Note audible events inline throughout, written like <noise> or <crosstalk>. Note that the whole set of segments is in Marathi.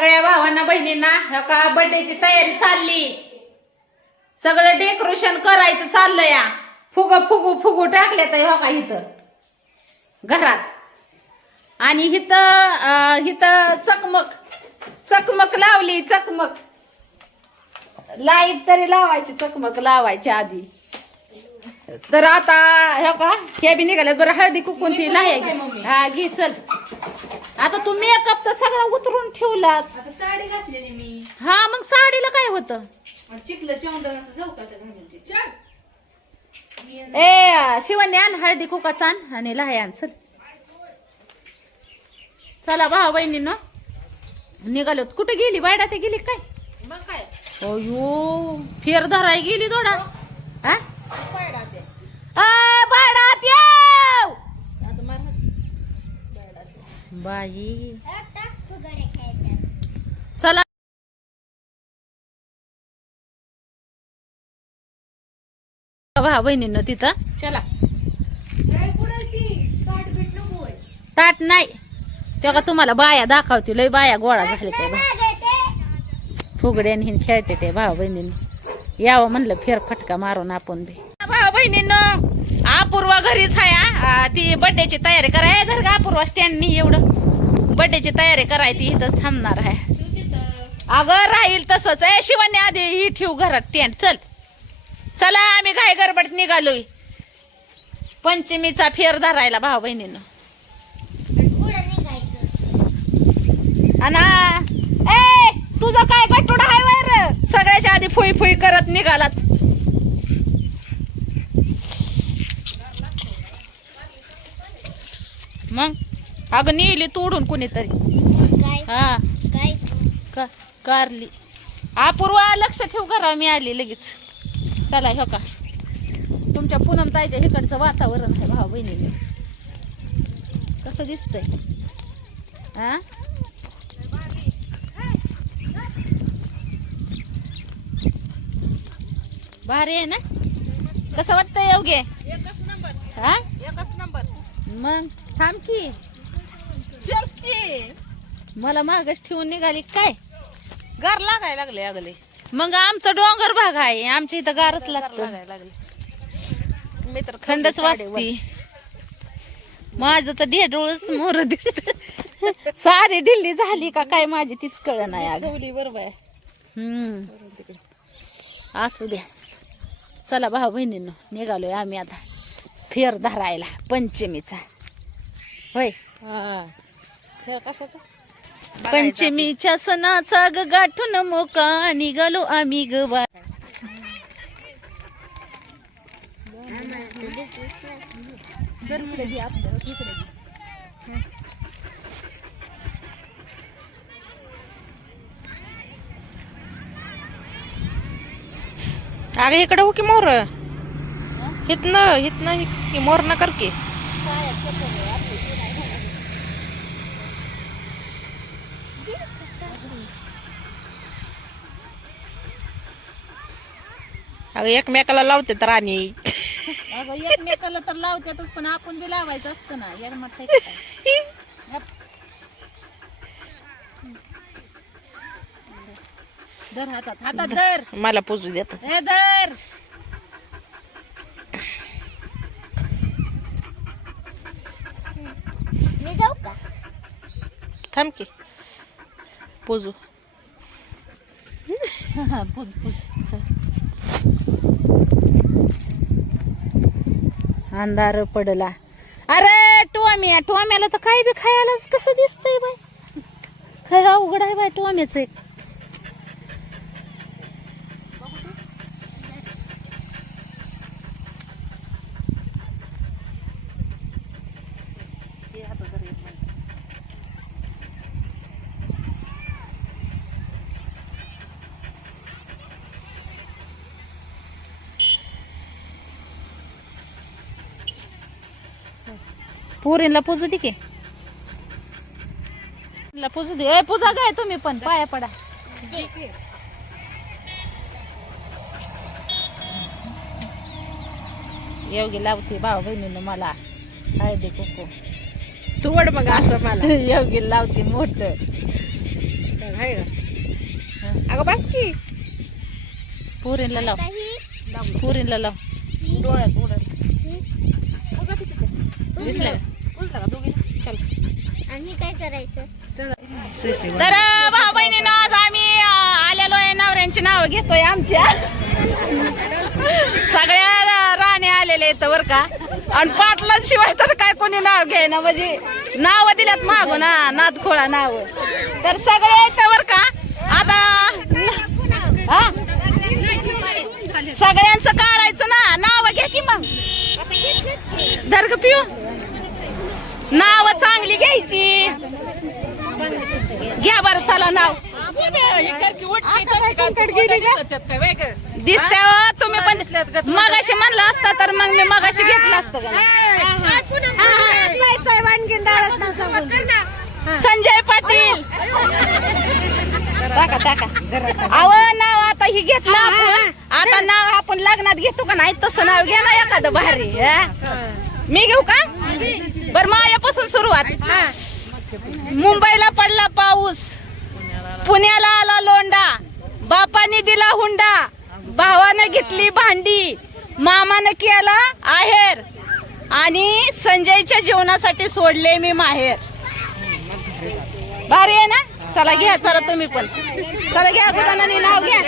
सगळ्या भावांना बहिणींना ह्या का बर्थडेची तयारी चालली? सगळं डेकोरेशन करायचं चाललं या. फुग फुगू फुगू टाकले तर हो का इथं? घरात. आणि इथं अं, इथं चकमक. चकमक लावली चकमक. लाइट तरी लावायची चकमक लावायची आधी. तर आता हे का हे बी निघाल्यात बरं. हळदी कुकून ती नाही हा घे चल. आता तू मेकअप तर सगळा उतरून ठेवलात. आता साडी घातलेली मी. हा मग साडीला काय होतं? जाऊ का घालून ते? चल. ए शिवानी आण हळदी कुकाचा आण आणि लहाय आण चल. चला भाऊ बहिणीनं. निघालो कुठे गेली? बायडा ते गेली काय? मग काय? अयो फेर धराय गेली थोडा. हा पायडा ते येव. बाई. चला. भाऊ बहिणीनं तिथं. चला. काय कुठं ती? ताट नाही. तेव्हा तुम्हाला बाया दाखवते लय बाया गोळा झाले ते बा. फुगड्यान हिन खेळते ते भाऊ बहिणीनं. यावं म्हणलं फेर फटका मारून आपण बी. भाऊ बहिणीनं अपूर्वा घरीच आहे ती बड्डेची तयारी कराय धर का अपूर्वा स्टँड नाही एवढं. बड्डेची तयारी कराय ती इथंच थांबणार आहे. तिथं अगं राहील तसंच आहे. शिवानी आधी ही ठेव घरात टेंट चल. चला आम्ही काय गडबड निघालोय. पंचमीचा फेर धरायला भाऊ बहिणीनं. अना ए तुझं काय गटुडा आहे वर सगळ्याच्या आधी फुई फुई करत निघालाच. मग? अगं नेली तोडून कुणीतरी. हा. का कारली. अपूर्वा लक्ष ठेव करा मी आली लगेच. चला हो का. तुमच्या पूनम ताईच्या इकडचं वातावरण आहे भाऊ बहिणीने कसं दिसतंय? हा भारी आहे ना? कसं वाटतंय योग्य? एकच नंबर. हा एकच नंबर. मग? थांब की. चल की मला मागच ठेवून निघाली काय? गार लागायला लागले अगले. मग आमचा डोंगर भाग आहे. आमच्या इथं गारच लागतं. लागले. मी तर थंडच वाजती. माझं तर ढेडोळच मोर दिसत. सारी ढिल्ली झाली का काय माझी तीच कळ नाही बरोबर हम्म. असू द्या. चला भाऊ बहिणींनो निघालोय आम्ही आता. फेर धरायला पंचमीचा. होय. हा. खेळ कशाचा? पंचमीच्या सणाचा ग गाठून मोका निघालो आम्ही ग बा अगं इकडे हो की मोर. हितनं हितनं की मोर न कर की. अगं एकमेकाला लावते तर आणि. अगं एकमेकाला तर लावत्यातच पण आपण बी लावायचं असतं ना. यार काय. यप. धर हातात. हातात धर. मला पोचू देत हे धर. मी जाऊ का? थांब की. पोजू. <laughs> पुज पुज. अंधार पडला. अरे टोम्या टोम्याला तर काय बी खायलाच कसं दिसतंय बाय काय अवघड आहे बाय टोम्याच पोरींला पुजू दे की. ला पुजू दे. ए, पूजा काय तुम्ही पण. पाया पडा. योगी लावते भाऊ बहिणीनं मला. हळदी कुकू. तू वड मग असं मला. <laughs> योगी लावते मोठ. का अगं बस की. पुरीला लाव. पुरीला लाव. डोळ्यात उडत दिसलं काय करायचं तर भाऊ बहिणी आज आम्ही आलेलो आहे नवऱ्यांची नावं घेतोय आमच्या. सगळ्या राणे आलेले आहेत बर का. आणि पाटलांशिवाय तर काय कोणी नाव घ्यायना म्हणजे नाव दिल्यात मागून ना नादखोळा नाव. तर सगळे आहेत बर का. आता सगळ्यांचं काढायचं ना नाव घ्या की मग. दर्ग पिऊ नाव चांगली घ्यायची. घ्या बरं चला नाव. दिसते हो, तुम्ही पण मगाशी म्हणलं असता तर मग मी मगाशी घेतलं असतं संजय पाटील. टाका टाका. अव नाव आता ही घेतलं आपण. आता नाव आपण लग्नात घेतो का नाही तसं नाव घ्या ना एखादं भारी मी घेऊ का? बर मायापासून सुरुवात. मुंबईला पडला पाऊस. पुण्याला आला लोंडा बापाने दिला हुंडा. भावानं घेतली भांडी. मामानं केला आहेर. आणि संजयच्या जीवनासाठी सोडले मी माहेर. भारी आहे ना? चला घ्या चला तुम्ही पण. चला घ्या नाव घ्या.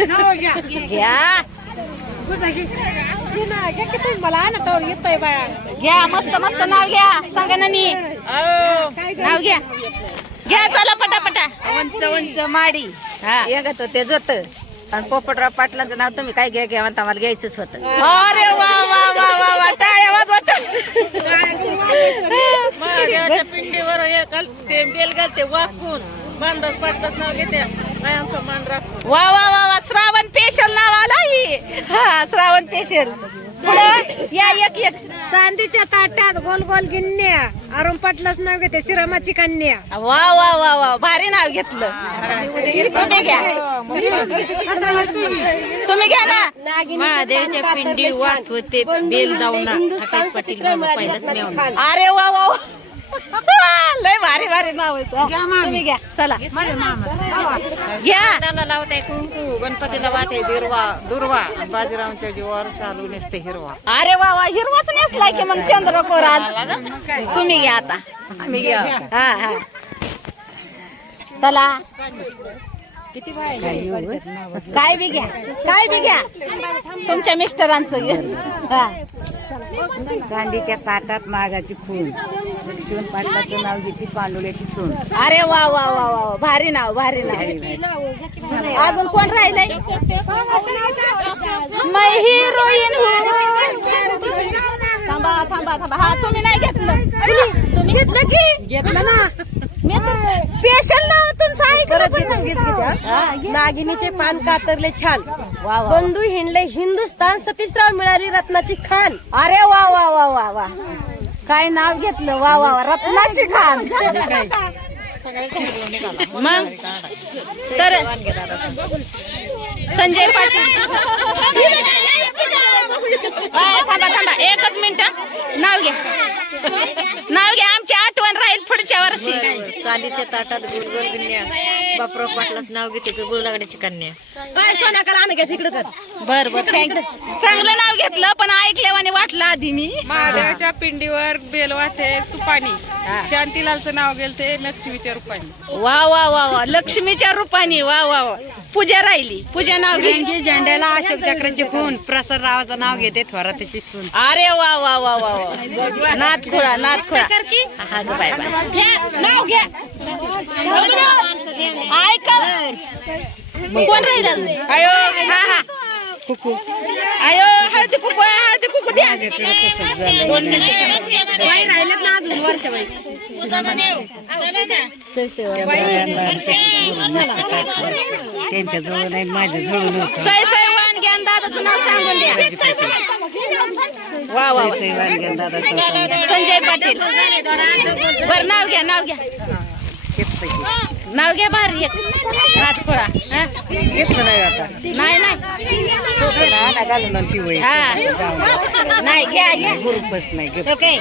घ्या मला ना तर येतोय बाया घ्या मस्त मस्त नाव घ्या सांगा नानी नाव घ्या घ्या चला पटापटा उंच उंच माडी हा होते जोत आणि पोपटराव पाटलांचं नाव तुम्ही काय घ्या घ्या म्हणता मला घ्यायचंच होतं अरे वा वा वा वा वा टाळ्या वाजवा महादेवाच्या पिंडीवर हे घालते बेल घालते वाकून बांधस पाडताच नाव घेते वा वा वा वा. श्रावण पेशल नाव आला ही हा श्रावण पेशल या एक एक. चांदीच्या ताटात गोल गोल गिन्या. अरुण पाटलाच नाव घेते श्रीरामाची कन्या. वा वा वा वा. भारी नाव घेतलं. तुम्ही घ्या. तुम्ही घ्या ना. महादेवाच्या पिंडी वाक होते बेल मेवणा. अरे वा वा. <laughs> लय भारी भारी नाव आहे तुम्ही घ्या. चला. घ्या. त्यांना कुंकू गणपतीला बिरवा दुर्वा. आणि बाजीरावांच्या जीवावर शालू नेसते हिरवा. अरे वा वा हिरवाच नेसला की मग चंद्रकोर आज. तुम्ही घ्या आता. आम्ही घ्या. हा हा. चला. काय बी घ्या. काय बी घ्या. तुमच्या मिस्टरांचं हा. चांदीच्या ताटात मागाची खून लक्ष्मण पाटलाचं नाव घेते पांडुल्याची सून. अरे वा वा वा वा वा. भारी नाव भारी नाव. अजून कोण राहिलंय? मै हिरोईन थांबा थांबा थांबा. हा तुम्ही नाही घेतलं. तुम्ही घेतलं की? घेतलं ना? स्पेशल नाव तुमचं ऐकलं. नागिनीचे पान कातरले छान. वा वा बंधू हिंडले हिंदुस्तान सतीशराव मिळाली रत्नाची खान. अरे वा वा वा वा वा. काय नाव घेतलं? वा वा वा. रत्नाची खान. मग? तर संजय पाटील आ, थांबा थांबा एकच मिनिट नाव घ्या नाव घ्या आमची आठवण राहील पुढच्या वर्षी चांदीच्या ताटात गोल गोल गिन्या बापराव पाटलाचं नाव घेते की गुळलागड्याची कन्या. काय सोन्याकाला आम्ही घ्यायचं इकडे कर बर बर. चांगलं नाव घेतलं पण ऐकल्यावाने वाटलं आधी मी. महादेवाच्या पिंडीवर बेल वाटे सुपाणी. शांतीलालचं नाव गेलते लक्ष्मीच्या रूपाने वा वा वा वा. लक्ष्मीच्या रूपाने वा वा वा. पूजा राहिली. पूजा नाव घे झेंड्याला अशोक चक्राचे खून. प्रसाद रावाचं नाव घेते थोराताची सून. अरे वा वा वा वा वा. नाथ खुळा नाथ खुळा हा बाय बाय. नाव घ्या ऐका. कोण राहिलं? अयो हा हा. कुकू. आयो हळदी कुकू आहे, हळदी कुकू द्या दोन मिनिटं. बाई राहिलेत ना अजून वर्षाबाई त्यांच्या जवळ नाही माझ्या जवळ नव्हतं सई सई दादाचं नाव सांगून द्या. वा वा वा. संजय पाटील. बर नाव घ्या नाव घ्या. नाव घ्या भारी एक. हा? घेतलं नाही आता. नाही ती हा. घ्या घ्या. ग्रुपच नाही. ओके.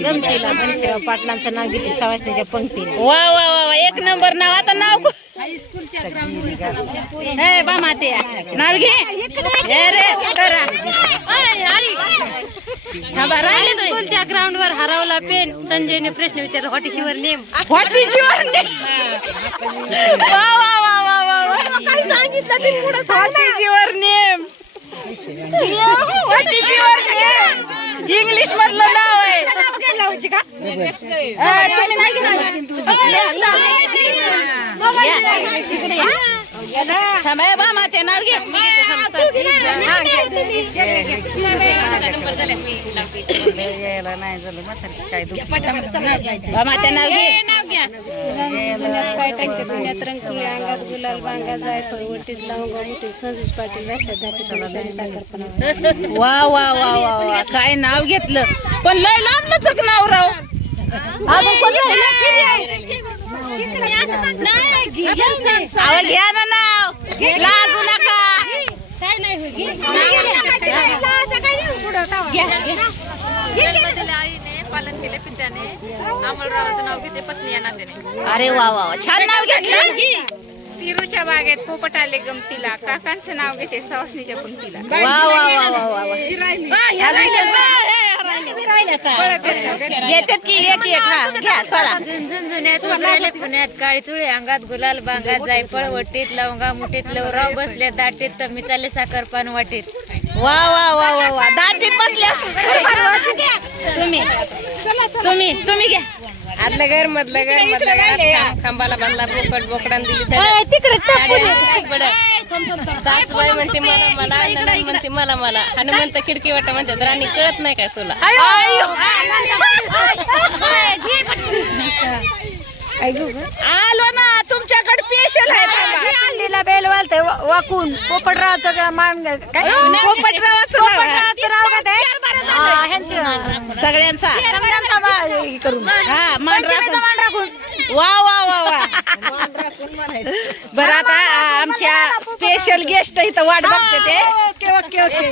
गमतीला घनश्याव पाटलांचं नाव घेते सवासणीच्या पंक्तीने. वा वा वा वा. एक नंबर नाव. आता नाव को- हे बा माते नाव घे. हे रे करा थांबा राहिले तुम्ही. स्कूलच्या ग्राउंड वर हरवला पेन. संजयने प्रश्न विचारला what is your name What is your name? वा वा वा वा वा वा. What is your name? What is your name? English मधलं नाव आहे. थांबा, बा माते नाव घे. यायला नाही झालं म्हातारी काय अंगात गुलाल बांगा वटीत मोठी पाटील वा वा वा वा वा. काय नाव घेतलं? पण लय लांबच नाव राव घ्या ना नाव. लाजू नका. पालन केले पित्याने. अमलरावाचं नाव घेते पत्नी या नात्याने अरे वा वा वा. छान नाव घेतलं. तिरूच्या बागेत पोपट आले गमतीला. काकांचं नाव घेते सवासणीच्या पंक्तीला वा वा वा वा वा वा. घेतात की? एक एक हा घ्या चला. झुंझुन्यात उजळले पुण्यात काळी चुळे अंगात गुलाल बांगात जाय पळवटीत लवंगा मुठीत लवराव बसले दाटीत तर मी चालले साखर पान वाटीत वा वा वा वा वा दाटीत बसल्यास तुम्ही तुम्ही तुम्ही घ्या आदलं घर मधलं घर मधलं घरात खांबाला बांधला बोकड बोकडान दिली. सासूबाई म्हणते मला मला नणंद म्हणते मला मला हनुमंत खिडकी वाटा म्हणतात राणी कळत नाही काय तुला आलो ना तुमच्याकडे पेशल आहे. हल्लीला बेल वालतंय वाकून पोपटरावचं मान काय पोपटरावाचं नाव आहे. पोपटरावचं नाव का ते? हा, ह्यांचं. सगळ्यांचा समजांचा मा- हे करून हा मान राखून मान राखून वा वा वा वा बरं आता आ, आमच्या स्पेशल गेस्ट इथं वाट बघते ते ओके ओके ओके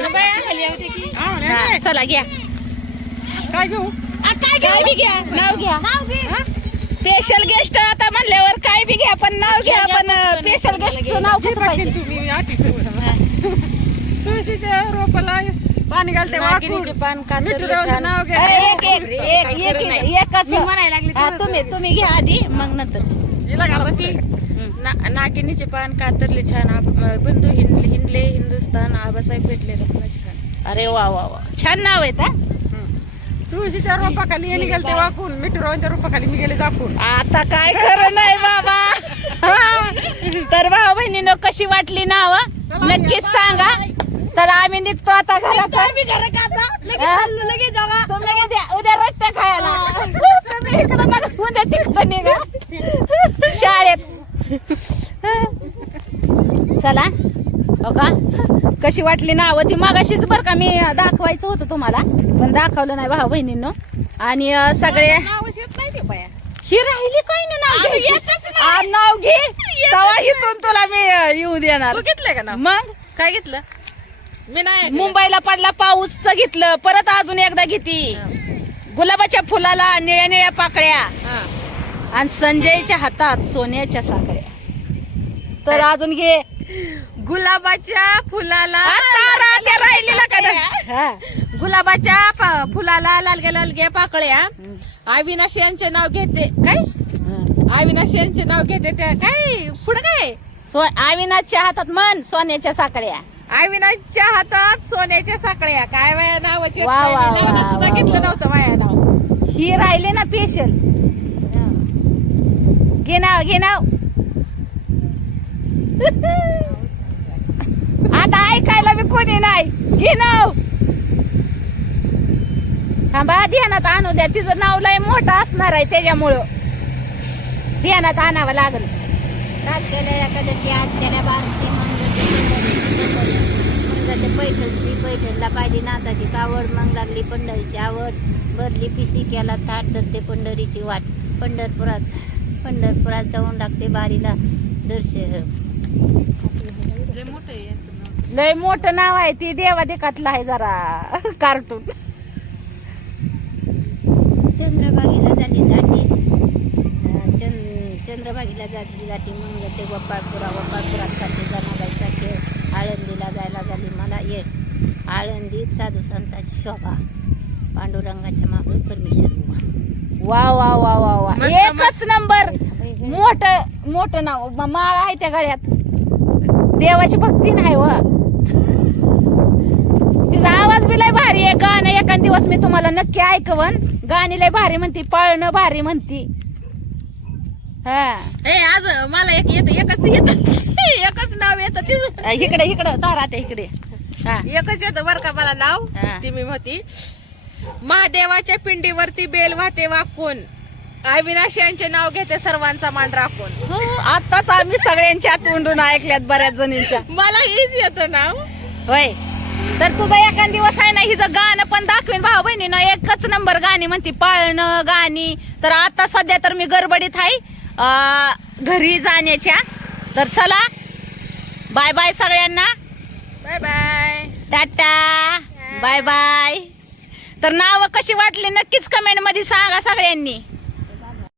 हा, चला घ्या काय घेऊ काय घ्या बी घ्या नाव घ्या स्पेशल गेस्ट आता म्हणल्यावर काय बी घ्या पण नाव घ्या पण स्पेशल गेस्टचं नाव कसं पाहिजे? तुम्ही आठी तुळशीच्या रोपाला पाणी घालते नागिनीचे पान कातरले मिठुरावचं छान. नाव घ्या. एक एक एक एक एक- एकच. हा, तुम्ही तुम्ही घ्या आधी मग नंतर. हिला घाला बाकी ना- नागिनीचे पान कातरले छान. आप- बंधू हिंडले हिंडले हिंदुस्तान आबासाहेब भेटले रत्नाचे खान अरे वा वा वा. छान नाव आहे का तुळशीच्या रोपाखाली यांनी गेलते वाकून. मिठुरावांच्या रोपाखाली मी गेले जाकून. आता काय खरं नाही बाबा. <laughs> तर भाऊ बहिणीनं कशी वाटली नाव? नक्कीच सांगा. तर आम्ही निघतो आता घरात. हा? तुम्ही उद्या उद्या रस्ता खायला. तुम्ही इकडं नका, उद्या तिकडं निघा. शाळेत. <laughs> चला. हो का कशी वाटली नाव ती मागाशीच बरं का मी दाखवायचं होतं तुम्हाला. पण दाखवलं नाही भाऊ बहिणीनं. आणि सगळे ही राहिली काय ना नाव घे. तेव्हा इथून तुला मी येऊ देणार. तू घेतलंय का नाव? मग? काय घेतलं? मी नाही मुंबईला पडला पाऊसच घेतलं परत अजून एकदा घेती. गुलाबाच्या फुलाला निळ्या निळ्या पाकळ्या. आणि संजयच्या हातात सोन्याच्या साखळ्या. तर अजून घे. गुलाबाच्या फुलाला राहिलेला का. गुलाबाच्या फुलाला लालग्या लालग्या पाकळ्या. अविनाश यांचे नाव घेते. काय? अविनाश यांचे नाव घेते त्या. काय? पुढे काय? सो अविनाथच्या हातात मन सोन्याच्या साखळ्या. अविनाशच्या हातात सोन्याच्या साखळ्या. काय वाया नावाचे सुद्धा घेतलं. नव्हतं वाया नाव. ही राहिले ना पेशल घे नाव घे नाव. <laughs> आता ऐकायला बी कोणी नाही. घे नाव. थांबा ध्यानात आणू द्या. तिचं नाव लय मोठं असणार आहे त्याच्यामुळं. ध्यानात आणावं लागल. रातकेल्या एकादशी आज केल्या बारशी मंगळते पैठणची पैठणला पाहिली नाथाची कावड मग लागली पंढरीची आवड. भरली पिशी केला थाट धरते पंढरीची वाट. पंढरपुरात पंढरपुरात जाऊन लागते बारीला दर्शन. लय मोठं नाव आहे ती देवा देखातलं आहे जरा. कार्टून. चंद्रभागेला झाली दाटी. अं, चंद चंद्रभागेला झाली दाटी मग ते गोपाळपुरा गोपाळपुरात साठी जनाबाईसाठी आळंदीला जायला झाली. मला ये. आळंदीत साधू संताची शोभा. पांडुरंगाच्या मागे परमेश्वर वा वा वा वा वा. एकच नंबर. मोठ मोठ नाव. माळ आहे त्या गळ्यात. देवाची भक्ती नाही व. बी लय भारी आहे गाणं एखाद दिवस मी तुम्हाला नक्की ऐकवन. गाणी लय भारी म्हणती पळणं भारी म्हणती. हा. ए आज मला एक येत एकच येत. एकच नाव येतं तिचं. इकडे इकडे दारात आहे इकडे. हा. एकच येतं बरं का मला नाव? हा. ती मी होती महादेवाच्या पिंडीवरती बेल वाहते वाकून. अविनाश यांचे नाव घेते सर्वांचा मान राखून. हो, आताच आम्ही सगळ्यांच्या तोंडून ऐकल्यात बऱ्याच जणींच्या. मला हेच येतं नाव. होय. तर तुझं एखाद दिवस आहे ना हिचं गाणं पण दाखवेन. भाऊ बहिणीनं एकच नंबर गाणी म्हणते पाळणं गाणी. तर आता सध्या तर मी गडबडीत आहे. घरी जाण्याच्या. तर चला बाय बाय सगळ्यांना. Bye bye. Tata. Bye. Bye तर नावं कशी वाटली नक्कीच कमेंटमध्ये सांगा सगळ्यांनी.